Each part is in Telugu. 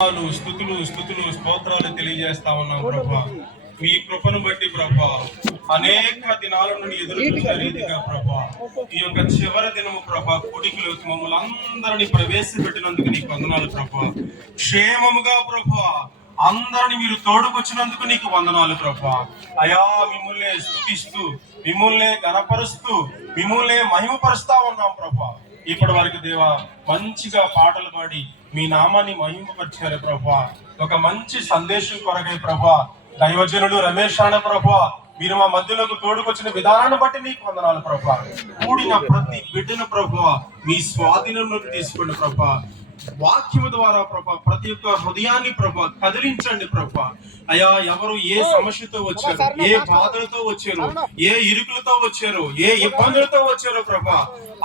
స్తుతులు స్తుతులు స్తోత్రాలు తెలియజేస్తా ఉన్నాం ప్రభా. మీ కృపను బట్టి ప్రభా, అనేక దినాల నుండి ఎదురు చూసిన రీతిగా ప్రభా, ఈ యొక్క చివరి దినము ప్రభా కుడికిలోకి మమ్మల్ని అందరినీ ప్రవేశపెట్టినందుకు నీకు వందనాలు ప్రభా. క్షేమముగా ప్రభా అందరిని మీరు తోడుకొచ్చినందుకు నీకు వందనాలు ప్రభా. అయా మిమ్మల్ని స్తుతిస్తూ, మిమ్మల్ని గణపరుస్తూ, మిమ్మల్ని మహిమపరుస్తా ఉన్నాం ప్రభా. ఇప్పటి వరకు దేవా మంచిగా పాటలు పాడి మీ నామాన్ని మహిమపరిచారు ప్రభా. ఒక మంచి సందేశం కొరకై ప్రభా దైవజనుడు రమేష్ అన్న ప్రభా, మీరు మా మధ్యలోకి తోడుకొచ్చిన విధానాన్ని బట్టి నీకు వందనాలు ప్రభా. కూడిన ప్రతి బిడ్డను ప్రభా మీ స్వాధీనంలోకి తీసుకోండి ప్రభా. వాక్యము ద్వారా ప్రభా ప్రతి ఒక్క హృదయాన్ని ప్రభా కదిలించండి ప్రభా. అయా ఎవరు ఏ సమస్యతో వచ్చారు, ఏ బాధలతో వచ్చారు, ఏ ఇరుకులతో వచ్చారు, ఏ ఇబ్బందులతో వచ్చారో ప్రభా,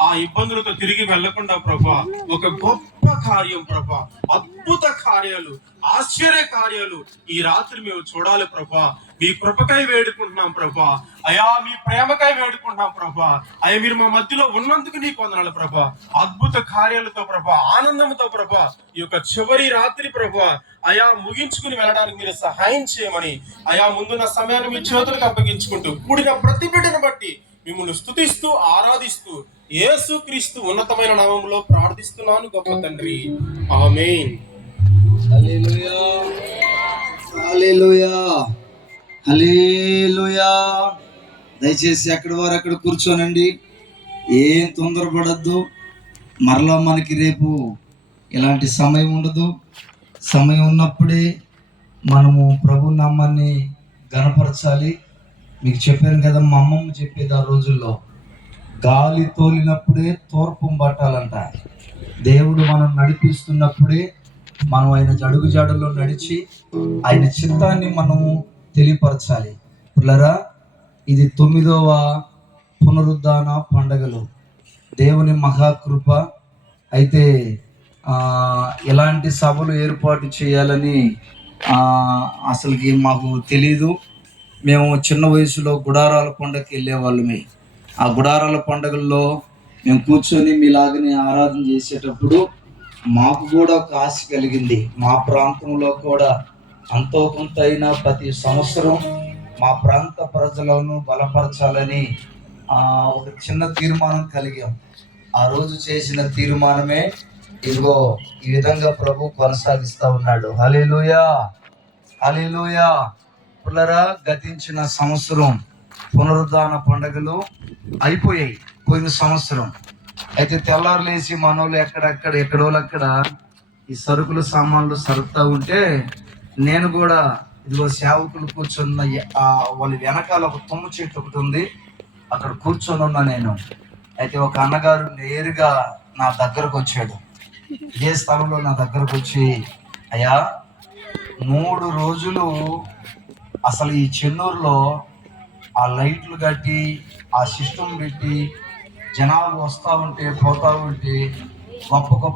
ఆ ఇబ్బందులతో తిరిగి వెళ్లకుండా ప్రభా ఒక గొప్ప కార్యం ప్రభా, అద్భుత కార్యాలు, ఆశ్చర్య కార్యాలు ఈ రాత్రి మేము చూడాలి ప్రభా. మీ కృపకై వేడుకుంటున్నాం ప్రభా. అయా మీ ప్రేమకై వేడుకుంటున్నాం ప్రభా. అయ్యా మీరు మా మధ్యలో ఉన్నందుకు నీకు వందనాలు ప్రభా. అద్భుత కార్యాలతో ప్రభా, ఆనందంతో ప్రభా ఈ యొక్క చివరి రాత్రి ప్రభా అయా ముగించుకుని వెళ్ళడానికి మీరు సహాయం చేయమని అయా ముందున్న సమయాన్ని మీ చేతులకు అప్పగించుకుంటూ కూడిన ప్రతి బిడ్డను బట్టి మిమ్మల్ని స్తుతిస్తూ ఆరాధిస్తూ యేసుక్రీస్తు ఉన్నతమైన నామములో ప్రార్థిస్తున్నాను గొప్ప తండ్రి, ఆమేన్. హల్లెలూయా, హల్లెలూయా, హల్లెలూయా. దయచేసి ఎక్కడి వారు అక్కడ కూర్చోనండి, ఏం తొందరపడద్దు. మరలా మనకి రేపు ఇలాంటి సమయం ఉండదు. సమయం ఉన్నప్పుడే మనము ప్రభు నామాన్ని ఘనపరచాలి. మీకు చెప్పాను కదా, మా అమ్మమ్మ చెప్పేది ఆ రోజుల్లో, గాలి తోలినప్పుడే తూర్పం పట్టాలంట. దేవుడు మనం నడిపిస్తున్నప్పుడే మనం ఆయన అడుగు జాడల్లో నడిచి ఆయన చిత్తాన్ని మనము తెలియపరచాలి. పిల్లరా, ఇది 9వ పునరుద్ధాన పండగలు, దేవుని మహాకృప. అయితే ఎలాంటి సభలు ఏర్పాటు చేయాలని అసలుకి మాకు తెలీదు. మేము చిన్న వయసులో గుడారాల పండగకి వెళ్ళేవాళ్ళమే. ఆ గుడారాల పండుగల్లో మేము కూర్చొని మీలాగనే ఆరాధన చేసేటప్పుడు మాకు కూడా ఒక ఆశ కలిగింది. మా ప్రాంతంలో కూడా అంతో కొంత అయినా ప్రతి సంవత్సరం మా ప్రాంత ప్రజలను బలపరచాలని ఒక చిన్న తీర్మానం కలిగాం. ఆ రోజు చేసిన తీర్మానమే ఇదిగో ఈ విధంగా ప్రభు కొనసాగిస్తూ ఉన్నాడు. హల్లెలూయా, హల్లెలూయా. పిల్లరా, గతించిన సంవత్సరం పునరుద్ధాన పండుగలు అయిపోయాయి పోయిన సంవత్సరం. అయితే తెల్లారులేసి మనోళ్ళు ఎక్కడోళ్ళక్కడ ఈ సరుకులు సామాన్లు సరుకుతూ ఉంటే నేను కూడా ఇదిగో సేవకులు కూర్చున్న వాళ్ళ వెనకాల ఒక తుమ్మ చెట్టు ఒకటి ఉంది, అక్కడ కూర్చొని ఉన్నా నేను. అయితే ఒక అన్నగారు నేరుగా నా దగ్గరకు వచ్చాడు. ఇదే స్థలంలో నా దగ్గరకు వచ్చి, అయ్యా 3 రోజులు అసలు ఈ చెన్నూరులో ఆ లైట్లు కట్టి ఆ సిస్టమ్ పెట్టి జనాలు వస్తూ ఉంటే పోతూ ఉంటే గొప్ప గొప్ప